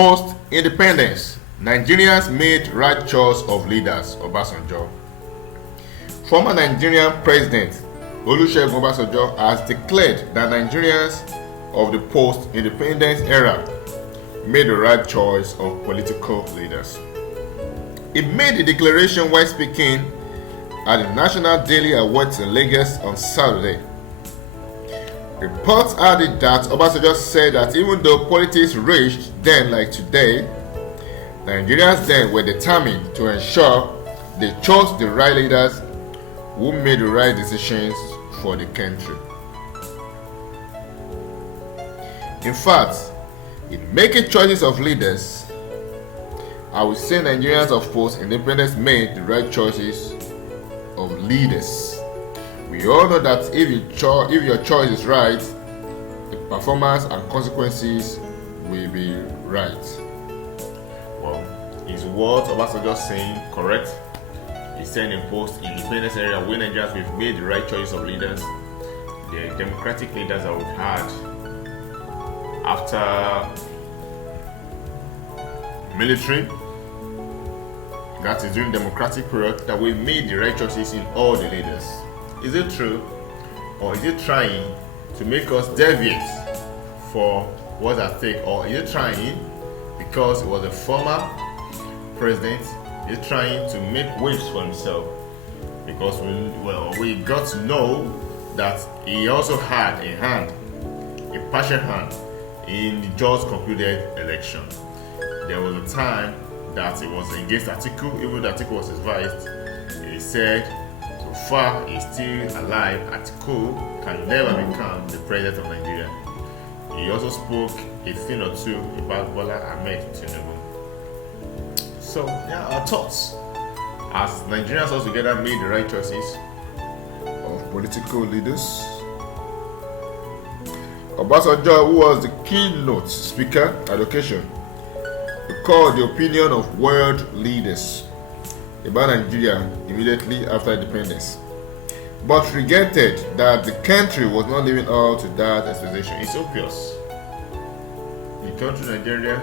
Post-independence, Nigerians made right choice of leaders. Obasanjo. Former Nigerian President Olusegun Obasanjo has declared that Nigerians of the post-independence era made the right choice of political leaders. He made the declaration while speaking at the National Daily Awards in Lagos on Saturday. Reports added that Obasanjo said that even though politics raged then like today, Nigerians then were determined to ensure they chose the right leaders who made the right decisions for the country. In fact, in making choices of leaders, I would say Nigerians of post-independence made the right choices of leaders. We all know that if your choice is right, the performance and consequences will be right. Well, is what Obasanjo saying correct? He's saying in post-independence era, when Nigerians we've made the right choice of leaders, the democratic leaders that we've had after military, that is during democratic period, that we made the right choices in all the leaders. Is it true, or is it trying to make us deviate for what's at stake, or is it trying because he was a former president, is it trying to make waves for himself? Because we got to know that he also had a hand, a partial hand in the just concluded election. There was a time that he was against Atiku, even though Atiku was advised. He said, so far he's still alive, Atiku can never become the president of Nigeria. He also spoke a thing or two about Bola Ahmed Tinubu. So, yeah, our thoughts as Nigerians all together made the right choices of political leaders. Obasanjo, who was the keynote speaker at the occasion, recalled the opinion of world leaders about Nigeria immediately after independence, but regretted that the country was not living up to that expectation. It's obvious. The country Nigeria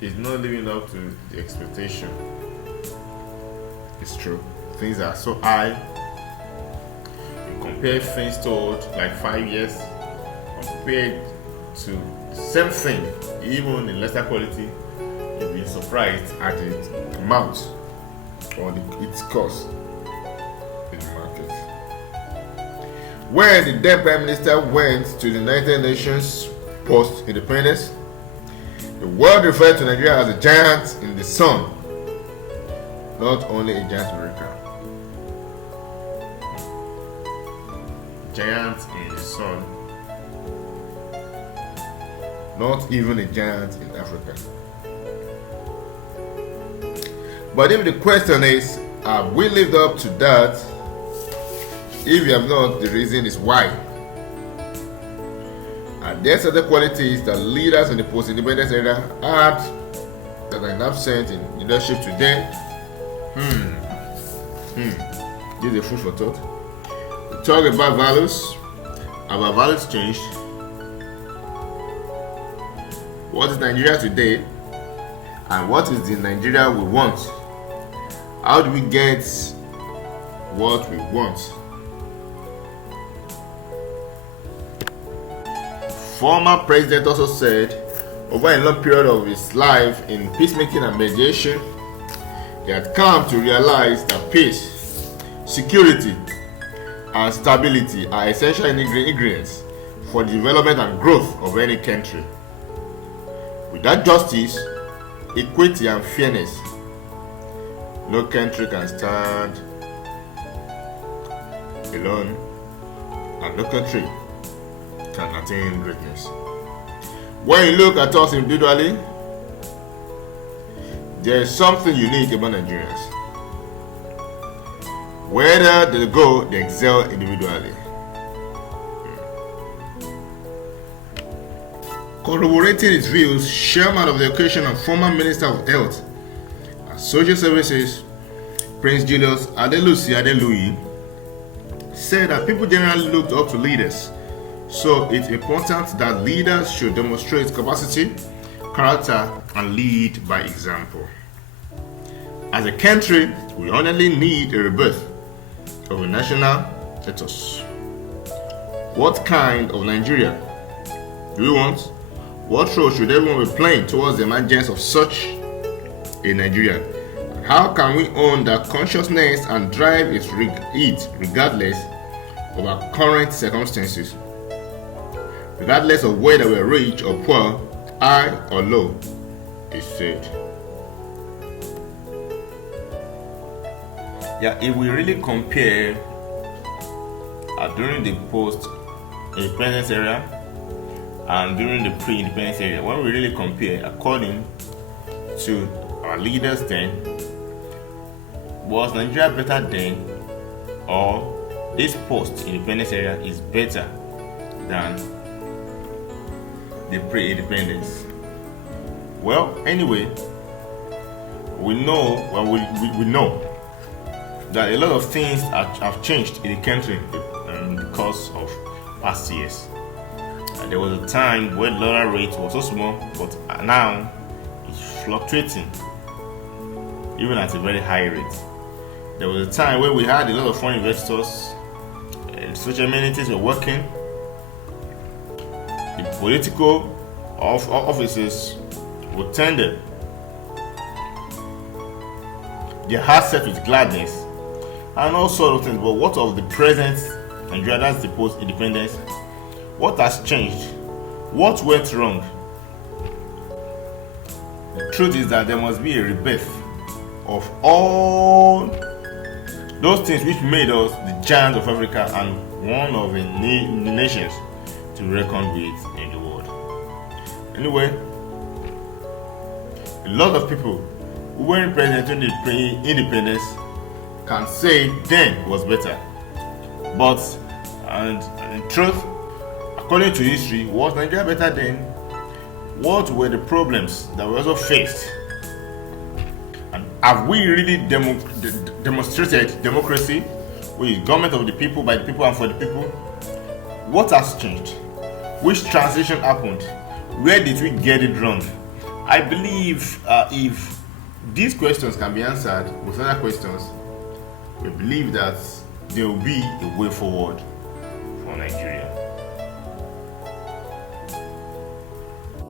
is not living up to the expectation. It's true. Things are so high. You compare things told like 5 years compared to same thing, even in lesser quality, you'll be surprised at the amount or its cost in the market. When the then Prime Minister went to the United Nations post-independence, the world referred to Nigeria as a giant in the sun, not only a giant breaker. Giant in the sun, not even a giant in Africa. But if the question is, have we lived up to that? If we have not, the reason is why. Are there certain qualities that leaders in the post-independence era had that are absent in leadership today? This is a food for thought. We talk about values. Have our values changed? What is Nigeria today, and what is the Nigeria we want? How do we get what we want? Former president also said over a long period of his life in peacemaking and mediation, he had come to realize that peace, security, and stability are essential ingredients for the development and growth of any country. Without justice, equity, and fairness, no country can stand alone, and no country can attain greatness. When you look at us individually, there is something unique about Nigerians. Wherever they go, they excel individually. Corroborating his views, chairman of the occasion and former Minister of Health and Social Services, Prince Julius Adelusi Adeluyi, said that people generally looked up to leaders, so it's important that leaders should demonstrate capacity character and lead by example. As a country, we only need a rebirth of a national ethos. What kind of Nigeria do we want? What role should everyone be playing towards the emergence of such a Nigeria? How can we own that consciousness and drive it regardless of our current circumstances? Regardless of whether we're rich or poor, high or low, is said. Yeah, if we really compare during the post-independence era and during the pre-independence era, when we really compare, according to our leaders then, was Nigeria better then, or this post-independence era is better than the pre-independence? Well, anyway, we know that a lot of things have changed in the country in the course of past years. There was a time when dollar rate was so small, but now it's fluctuating, even at a very high rate. There was a time when we had a lot of foreign investors, and social amenities were working. The political offices were tender. Their hearts set with gladness and all sorts of things. But what of the present Nigeria, that's the post-independence? What has changed? What went wrong? The truth is that there must be a rebirth of all those things which made us the giant of Africa and one of the nations to reckon with in the world. Anyway, a lot of people who were present in the pre-independence can say then was better. But and in truth, according to history, was Nigeria better then? What were the problems that we also faced? And have we really demonstrated democracy, which is government of the people, by the people, and for the people? What has changed? Which transition happened? Where did we get it wrong? I believe if these questions can be answered with other questions, we believe that there will be a way forward for Nigeria.